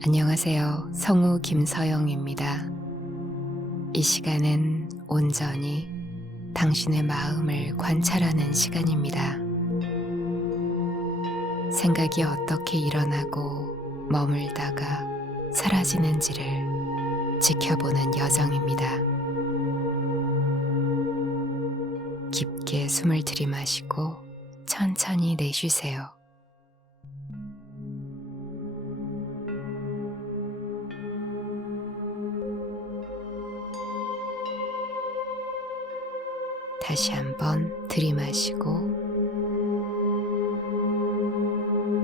안녕하세요. 성우 김서영입니다. 이 시간은 온전히 당신의 마음을 관찰하는 시간입니다. 생각이 어떻게 일어나고 머물다가 사라지는지를 지켜보는 여정입니다. 깊게 숨을 들이마시고 천천히 내쉬세요. 다시 한번 들이마시고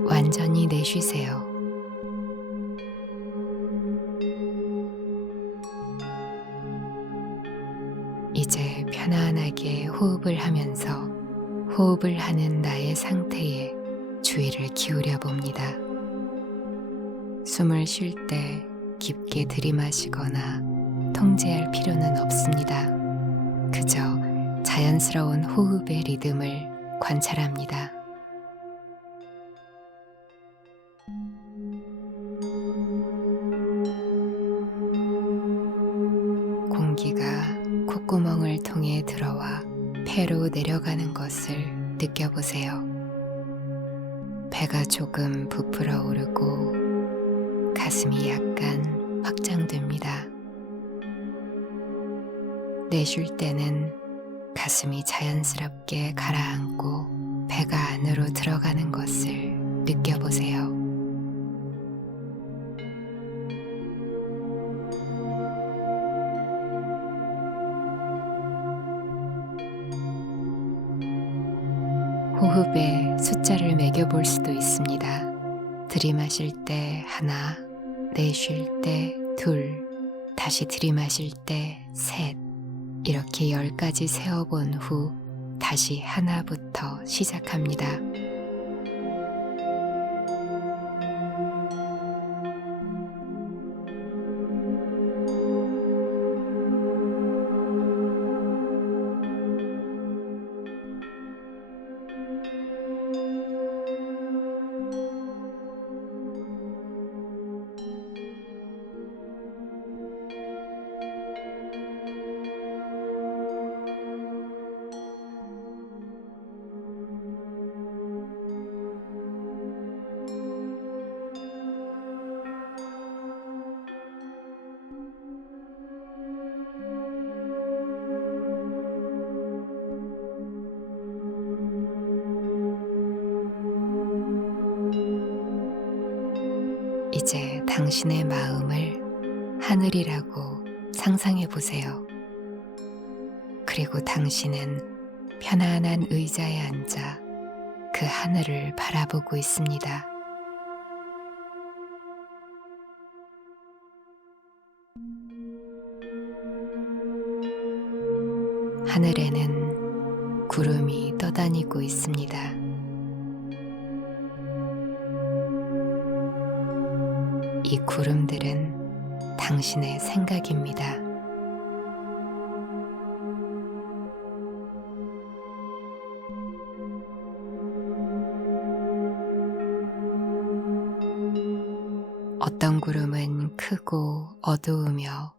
완전히 내쉬세요. 이제 편안하게 호흡을 하면서 호흡을 하는 나의 상태에 주의를 기울여 봅니다. 숨을 쉴 때 깊게 들이마시거나 통제할 필요는 없습니다. 그저 자연스러운 호흡의 리듬을 관찰합니다. 공기가 콧구멍을 통해 들어와 폐로 내려가는 것을 느껴보세요. 배가 조금 부풀어 오르고 가슴이 약간 확장됩니다. 내쉴 때는 가슴이 자연스럽게 가라앉고 배가 안으로 들어가는 것을 느껴보세요. 호흡에 숫자를 매겨볼 수도 있습니다. 들이마실 때 하나, 내쉴 때 둘, 다시 들이마실 때 셋, 이렇게 10가지 세어본 후 다시 하나부터 시작합니다. 이제 당신의 마음을 하늘이라고 상상해 보세요. 그리고 당신은 편안한 의자에 앉아 그 하늘을 바라보고 있습니다. 하늘에는 구름이 떠다니고 있습니다. 이 구름들은 당신의 생각입니다. 어떤 구름은 크고 어두우며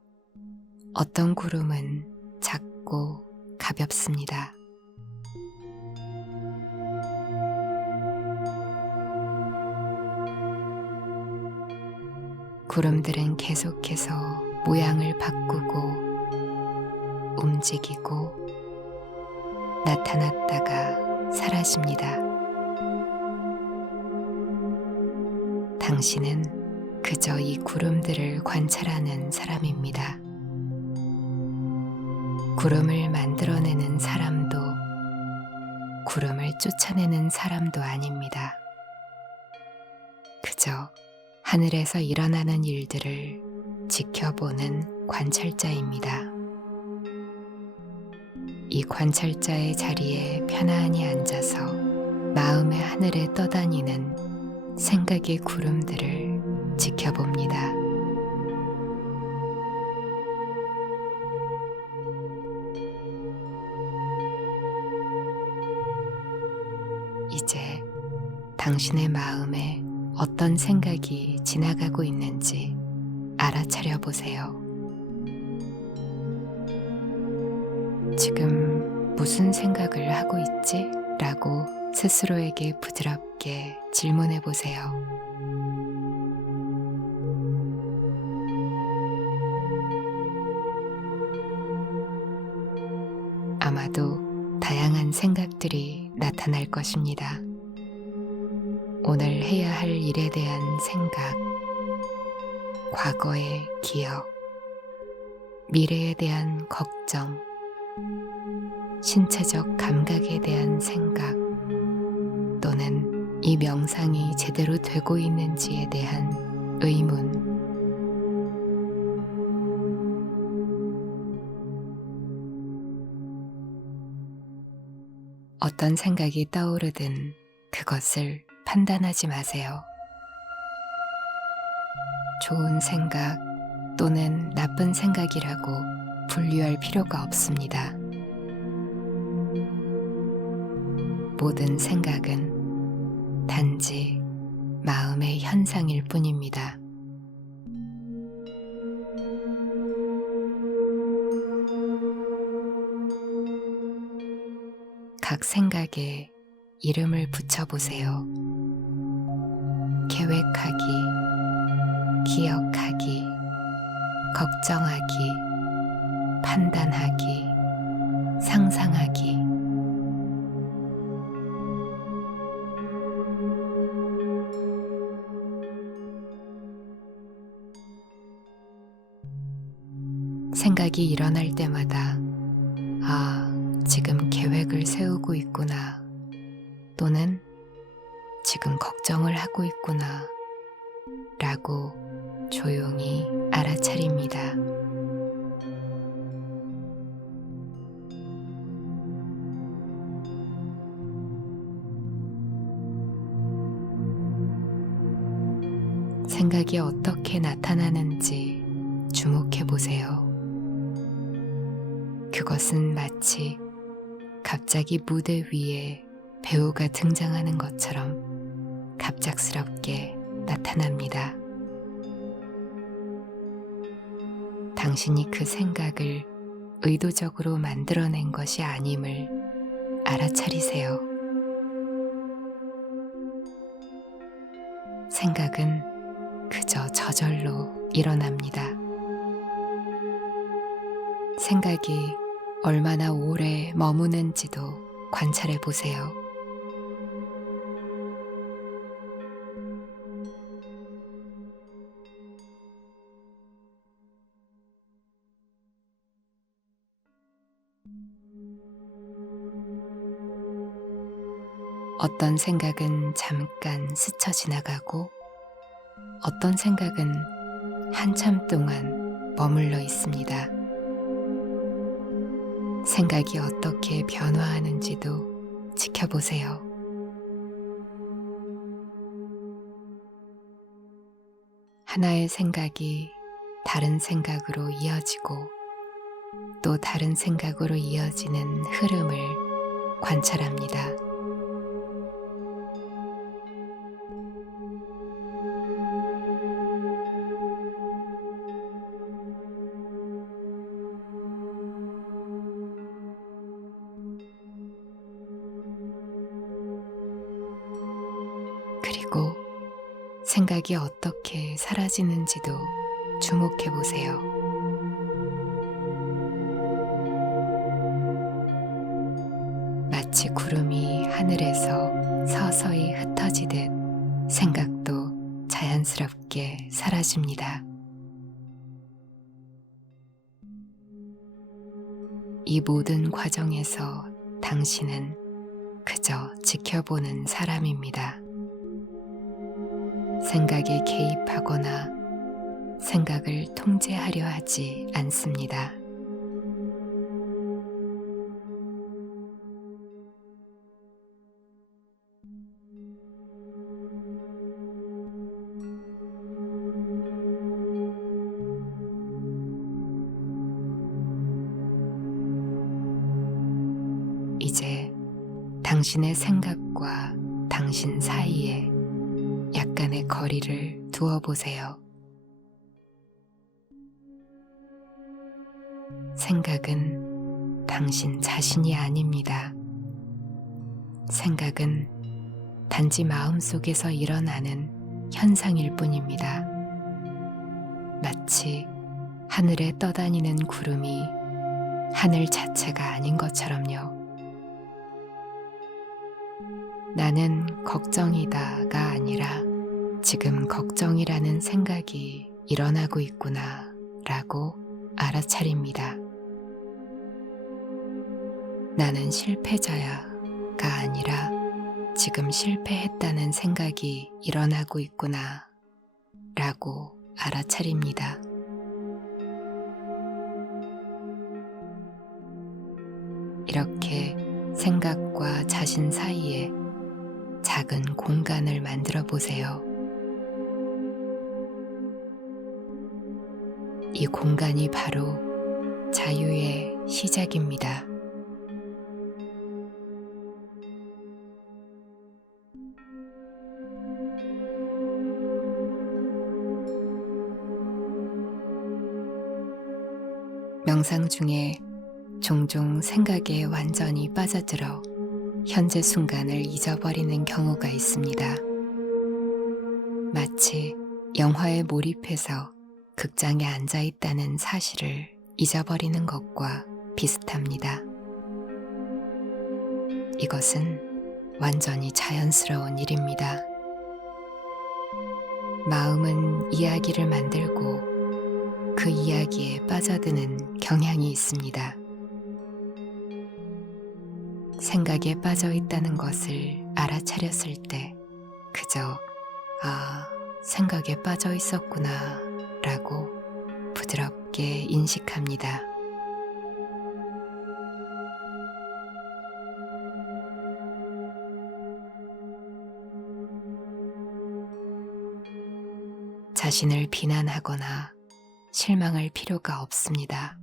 어떤 구름은 작고 가볍습니다. 구름들은 계속해서 모양을 바꾸고 움직이고 나타났다가 사라집니다. 당신은 그저 이 구름들을 관찰하는 사람입니다. 구름을 만들어내는 사람도 구름을 쫓아내는 사람도 아닙니다. 그저 하늘에서 일어나는 일들을 지켜보는 관찰자입니다. 이 관찰자의 자리에 편안히 앉아서 마음의 하늘에 떠다니는 생각의 구름들을 지켜봅니다. 이제 당신의 마음에 어떤 생각이 지나가고 있는지 알아차려 보세요. 지금 무슨 생각을 하고 있지? 라고 스스로에게 부드럽게 질문해 보세요. 아마도 다양한 생각들이 나타날 것입니다. 오늘 해야 할 일에 대한 생각, 과거의 기억, 미래에 대한 걱정, 신체적 감각에 대한 생각, 또는 이 명상이 제대로 되고 있는지에 대한 의문. 어떤 생각이 떠오르든 그것을 판단하지 마세요. 좋은 생각 또는 나쁜 생각이라고 분류할 필요가 없습니다. 모든 생각은 단지 마음의 현상일 뿐입니다. 각 생각에 이름을 붙여보세요. 계획하기, 기억하기, 걱정하기, 판단하기, 상상하기. 생각이 일어날 때마다 지금 계획을 세우고 있구나, 또는 지금 걱정을 하고 있구나 라고 조용히 알아차립니다. 생각이 어떻게 나타나는지 주목해 보세요. 그것은 마치 갑자기 무대 위에 배우가 등장하는 것처럼 갑작스럽게 나타납니다. 당신이 그 생각을 의도적으로 만들어낸 것이 아님을 알아차리세요. 생각은 그저 저절로 일어납니다. 생각이 얼마나 오래 머무는지도 관찰해 보세요. 어떤 생각은 잠깐 스쳐 지나가고 어떤 생각은 한참 동안 머물러 있습니다. 생각이 어떻게 변화하는지도 지켜보세요. 하나의 생각이 다른 생각으로 이어지고 또 다른 생각으로 이어지는 흐름을 관찰합니다. 그리고 생각이 어떻게 사라지는지도 주목해 보세요. 마치 구름이 하늘에서 서서히 흩어지듯 생각도 자연스럽게 사라집니다. 이 모든 과정에서 당신은 그저 지켜보는 사람입니다. 생각에 개입하거나 생각을 통제하려 하지 않습니다. 이제 당신의 생각과 당신 사이에 약 약간의 거리를 두어 보세요. 생각은 당신 자신이 아닙니다. 생각은 단지 마음속에서 일어나는 현상일 뿐입니다. 마치 하늘에 떠다니는 구름이 하늘 자체가 아닌 것처럼요. 나는 걱정이다가 아니라 지금 걱정이라는 생각이 일어나고 있구나 라고 알아차립니다. 나는 실패자야가 아니라 지금 실패했다는 생각이 일어나고 있구나 라고 알아차립니다. 이렇게 생각과 자신 사이에 작은 공간을 만들어 보세요. 이 공간이 바로 자유의 시작입니다. 명상 중에 종종 생각에 완전히 빠져들어 현재 순간을 잊어버리는 경우가 있습니다. 마치 영화에 몰입해서 극장에 앉아 있다는 사실을 잊어버리는 것과 비슷합니다. 이것은 완전히 자연스러운 일입니다. 마음은 이야기를 만들고 그 이야기에 빠져드는 경향이 있습니다. 생각에 빠져 있다는 것을 알아차렸을 때 그저 생각에 빠져 있었구나 라고 부드럽게 인식합니다. 자신을 비난하거나 실망할 필요가 없습니다.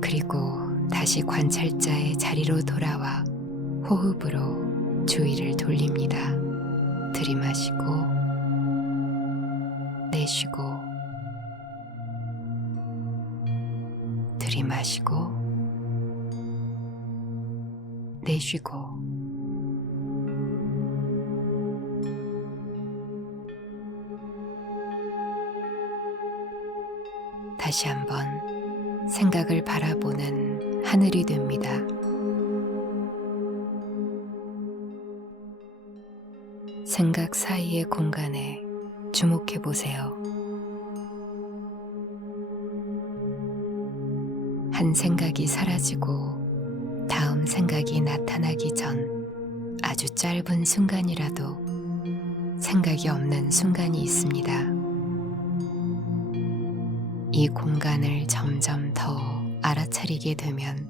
그리고 다시 관찰자의 자리로 돌아와 호흡으로 주의를 돌립니다. 들이마시고 내쉬고 들이마시고 내쉬고 다시 한번 생각을 바라보는 하늘이 됩니다. 생각 사이의 공간에 주목해 보세요. 한 생각이 사라지고 다음 생각이 나타나기 전 아주 짧은 순간이라도 생각이 없는 순간이 있습니다. 이 공간을 점점 더 알아차리게 되면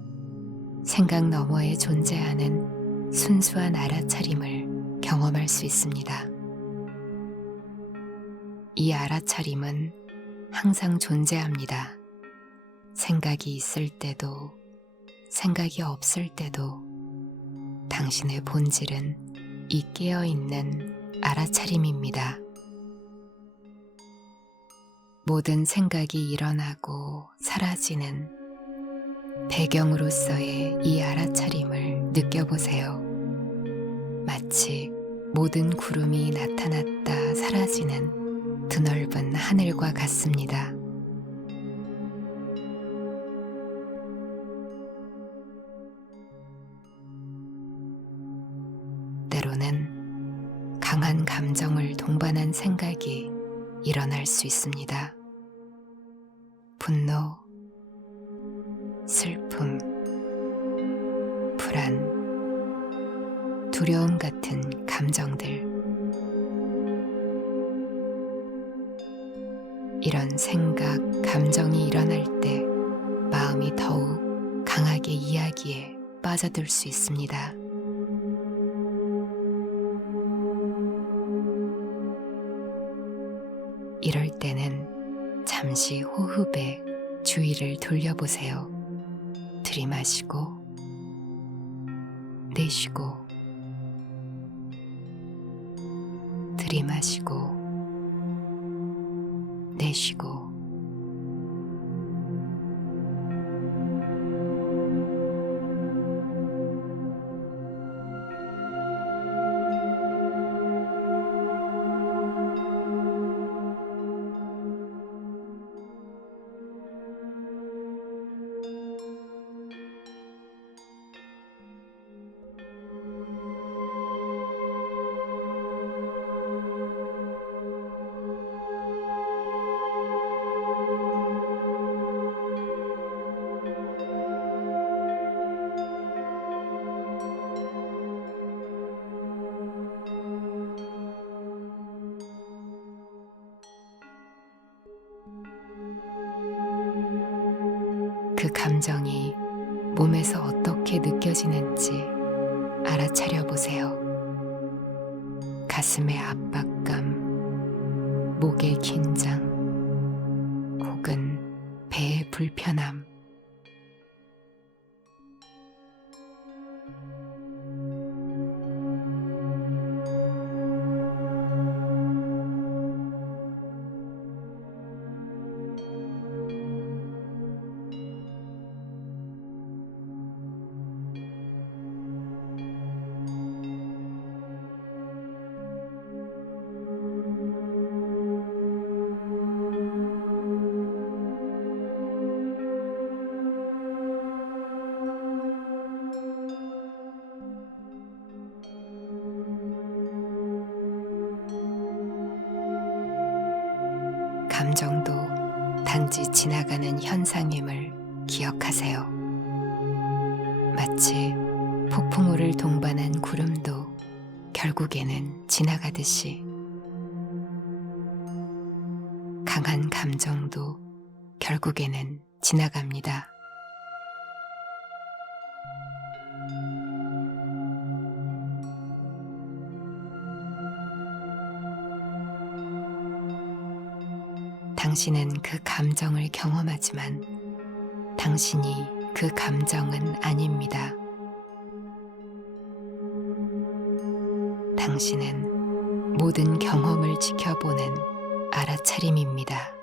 생각 너머에 존재하는 순수한 알아차림을 경험할 수 있습니다. 이 알아차림은 항상 존재합니다. 생각이 있을 때도 생각이 없을 때도 당신의 본질은 이 깨어있는 알아차림입니다. 모든 생각이 일어나고 사라지는 배경으로서의 이 알아차림을 느껴보세요. 마치 모든 구름이 나타났다 사라지는 드넓은 하늘과 같습니다. 때로는 강한 감정을 동반한 생각이 일어날 수 있습니다. 분노, 슬픔, 불안, 두려움 같은 감정들. 이런 생각, 감정이 일어날 때 마음이 더욱 강하게 이야기에 빠져들 수 있습니다. 이럴 때는 잠시 호흡에 주의를 돌려보세요. 들이마시고 내쉬고 들이마시고 내쉬고 그 감정이 몸에서 어떻게 느껴지는지 알아차려 보세요. 가슴의 압박감, 목의 긴장, 혹은 배의 불편함. 감정도 단지 지나가는 현상임을 기억하세요. 마치 폭풍우를 동반한 구름도 결국에는 지나가듯이 강한 감정도 결국에는 지나갑니다. 당신은 그 감정을 경험하지만 당신이 그 감정은 아닙니다. 당신은 모든 경험을 지켜보는 알아차림입니다.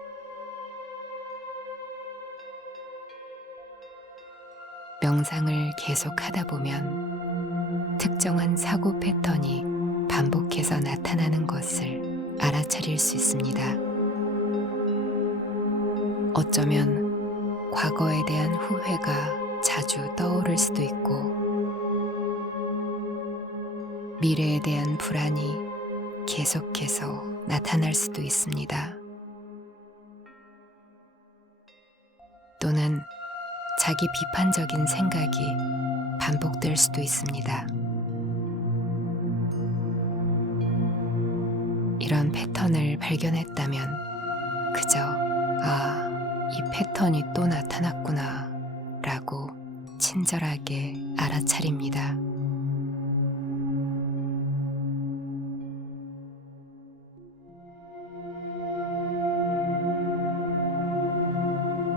명상을 계속하다 보면 특정한 사고 패턴이 반복해서 나타나는 것을 알아차릴 수 있습니다. 어쩌면 과거에 대한 후회가 자주 떠오를 수도 있고, 미래에 대한 불안이 계속해서 나타날 수도 있습니다. 또는 자기 비판적인 생각이 반복될 수도 있습니다. 이런 패턴을 발견했다면 그저 이 패턴이 또 나타났구나 라고 친절하게 알아차립니다.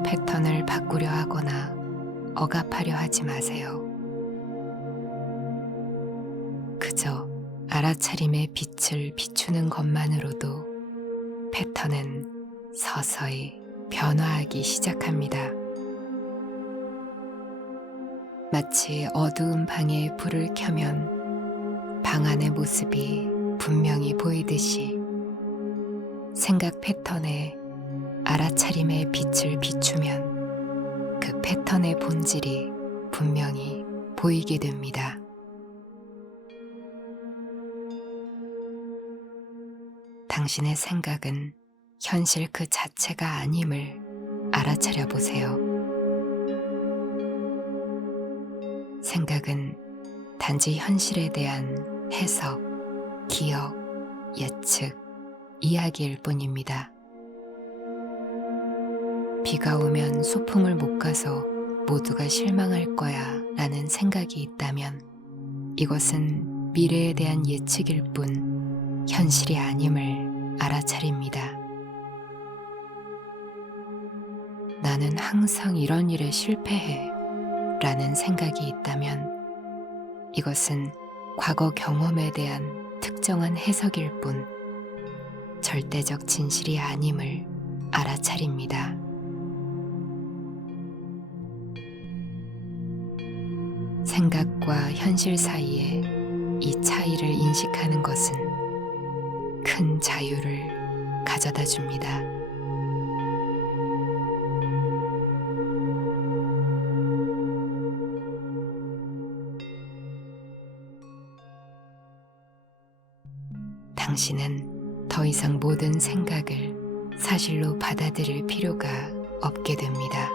패턴을 바꾸려 하거나 억압하려 하지 마세요. 그저 알아차림의 빛을 비추는 것만으로도 패턴은 서서히 변화하기 시작합니다. 마치 어두운 방에 불을 켜면 방 안의 모습이 분명히 보이듯이 생각 패턴에 알아차림의 빛을 비추면 그 패턴의 본질이 분명히 보이게 됩니다. 당신의 생각은 현실 그 자체가 아님을 알아차려 보세요. 생각은 단지 현실에 대한 해석, 기억, 예측, 이야기일 뿐입니다. 비가 오면 소풍을 못 가서 모두가 실망할 거야 라는 생각이 있다면 이것은 미래에 대한 예측일 뿐 현실이 아님을 알아차립니다. 나는 항상 이런 일에 실패해 라는 생각이 있다면 이것은 과거 경험에 대한 특정한 해석일 뿐 절대적 진실이 아님을 알아차립니다. 생각과 현실 사이에 이 차이를 인식하는 것은 큰 자유를 가져다 줍니다. 당신은 더 이상 모든 생각을 사실로 받아들일 필요가 없게 됩니다.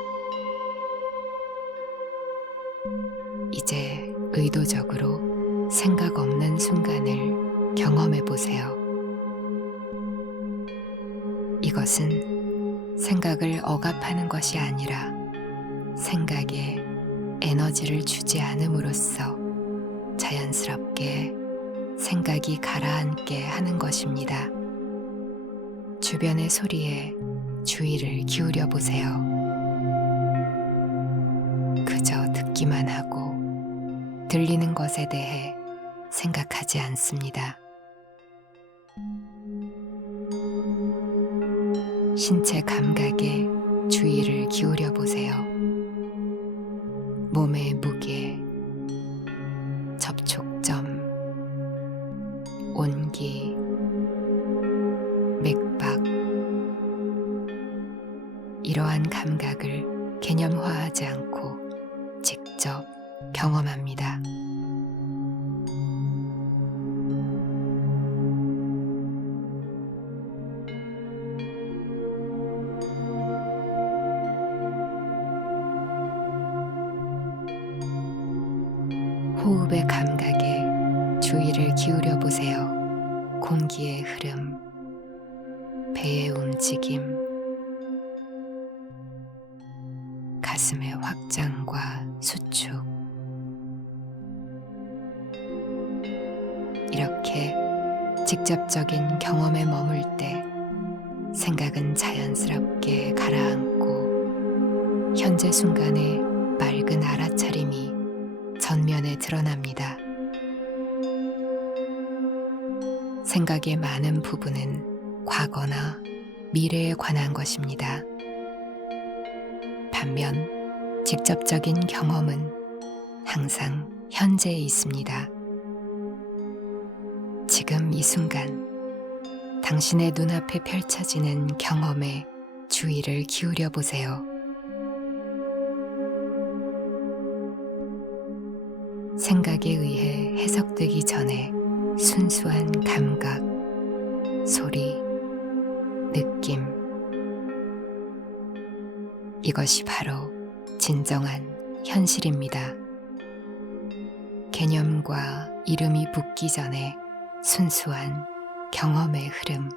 이제 의도적으로 생각 없는 순간을 경험해 보세요. 이것은 생각을 억압하는 것이 아니라 생각에 에너지를 주지 않음으로써 자연스럽게 생각이 가라앉게 하는 것입니다. 주변의 소리에 주의를 기울여 보세요. 그저 듣기만 하고 들리는 것에 대해 생각하지 않습니다. 신체 감각에 주의를 기울여 보세요. 몸의 무게, 접촉점, 온기, 맥박, 이러한 감각을 개념화하지 않고 직접 경험합니다. 호흡의 감각에 주의를 기울여 보세요. 공기의 흐름, 배의 움직임, 가슴의 확장과 수축. 이렇게 직접적인 경험에 머물 때 생각은 자연스럽게 가라앉고 현재 순간의 맑은 알아차림이 전면에 드러납니다. 생각의 많은 부분은 과거나 미래에 관한 것입니다. 반면 직접적인 경험은 항상 현재에 있습니다. 지금 이 순간 당신의 눈앞에 펼쳐지는 경험에 주의를 기울여 보세요. 생각에 의해 해석되기 전에 순수한 감각, 소리, 느낌, 이것이 바로 진정한 현실입니다. 개념과 이름이 붙기 전에 순수한 경험의 흐름,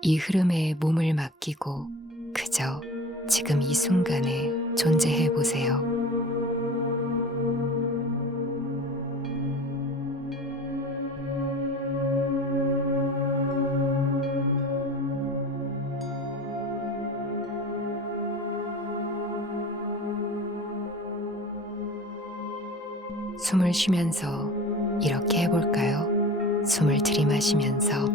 이 흐름에 몸을 맡기고 그저 지금 이 순간에 존재해 보세요. 숨을 쉬면서 이렇게 해볼까요? 숨을 들이마시면서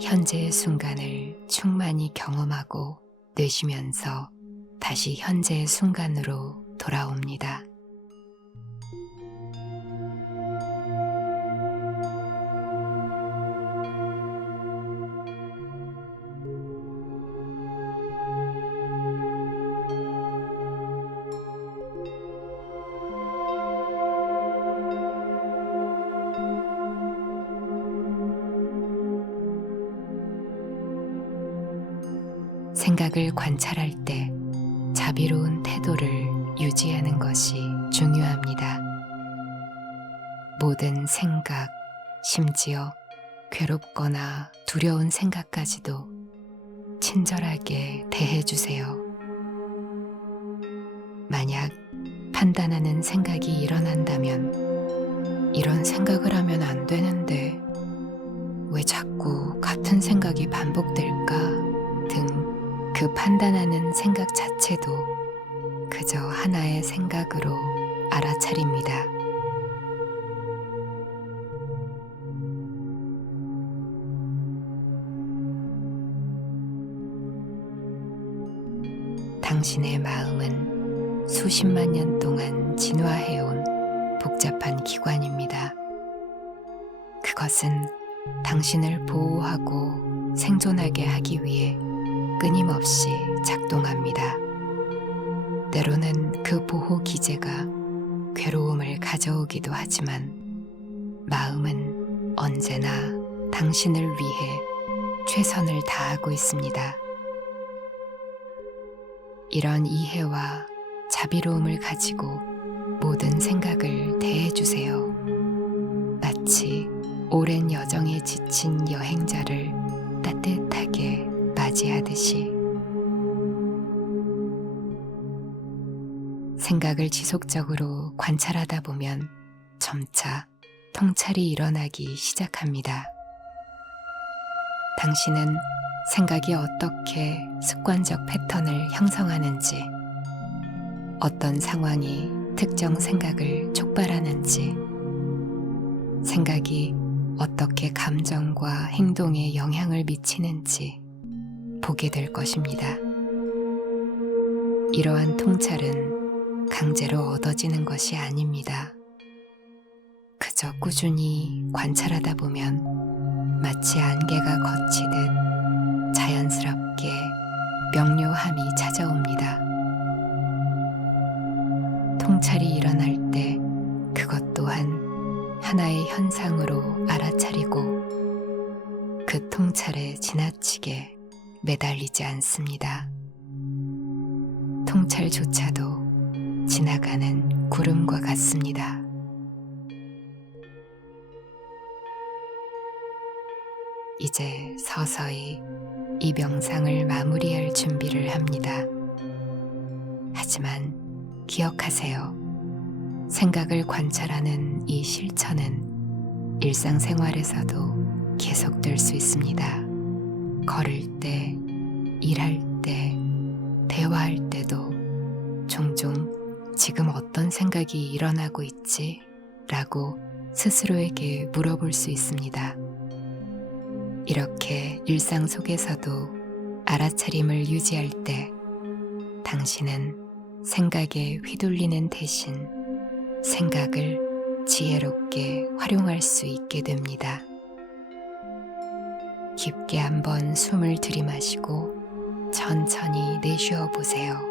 현재의 순간을 충만히 경험하고 내쉬면서 다시 현재의 순간으로 돌아옵니다. 생각을 관찰할 때 자비로운 태도를 유지하는 것이 중요합니다. 모든 생각, 심지어 괴롭거나 두려운 생각까지도 친절하게 대해주세요. 만약 판단하는 생각이 일어난다면 이런 생각을 하면 안 되는데 왜 자꾸 같은 생각이 반복될까 등 그 판단하는 생각 자체도 그저 하나의 생각으로 알아차립니다. 당신의 마음은 수십만 년 동안 진화해온 복잡한 기관입니다. 그것은 당신을 보호하고 생존하게 하기 위해 끊임없이 작동합니다. 때로는 그 보호 기제가 괴로움을 가져오기도 하지만 마음은 언제나 당신을 위해 최선을 다하고 있습니다. 이런 이해와 자비로움을 가지고 모든 생각을 대해주세요. 마치 오랜 여정에 지친 여행자를 따뜻하게 맞이하듯이. 생각을 지속적으로 관찰하다 보면 점차 통찰이 일어나기 시작합니다. 당신은 생각이 어떻게 습관적 패턴을 형성하는지, 어떤 상황이 특정 생각을 촉발하는지, 생각이 어떻게 감정과 행동에 영향을 미치는지 보게 될 것입니다. 이러한 통찰은 강제로 얻어지는 것이 아닙니다. 그저 꾸준히 관찰하다 보면 마치 안개가 걷히듯 자연스럽게 명료함이 찾아옵니다. 통찰이 일어날 때 그것 또한 하나의 현상으로 알아차리고 그 통찰에 지나치게 매달리지 않습니다. 통찰조차도 지나가는 구름과 같습니다. 이제 서서히 이 명상을 마무리할 준비를 합니다. 하지만 기억하세요. 생각을 관찰하는 이 실천은 일상생활에서도 계속될 수 있습니다. 걸을 때, 일할 때, 대화할 때도 종종 지금 어떤 생각이 일어나고 있지? 라고 스스로에게 물어볼 수 있습니다. 이렇게 일상 속에서도 알아차림을 유지할 때 당신은 생각에 휘둘리는 대신 생각을 지혜롭게 활용할 수 있게 됩니다. 깊게 한번 숨을 들이마시고 천천히 내쉬어 보세요.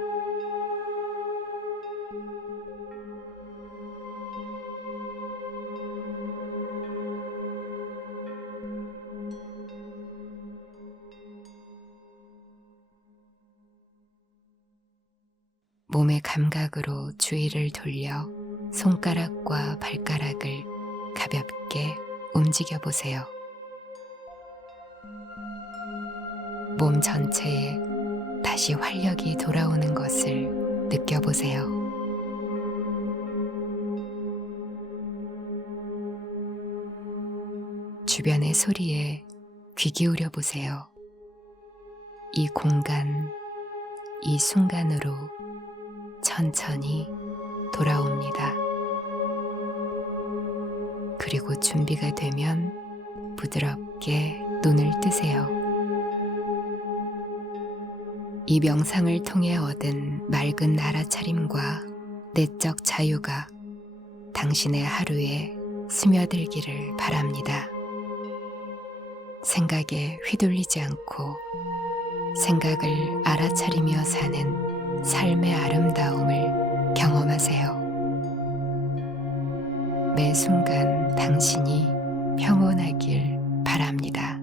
몸의 감각으로 주의를 돌려 손가락과 발가락을 가볍게 움직여 보세요. 몸 전체에 다시 활력이 돌아오는 것을 느껴보세요. 주변의 소리에 귀 기울여 보세요. 이 공간, 이 순간으로 천천히 돌아옵니다. 그리고 준비가 되면 부드럽게 눈을 뜨세요. 이 명상을 통해 얻은 맑은 알아차림과 내적 자유가 당신의 하루에 스며들기를 바랍니다. 생각에 휘둘리지 않고 생각을 알아차리며 사는 삶의 아름다움을 경험하세요. 매 순간 당신이 평온하길 바랍니다.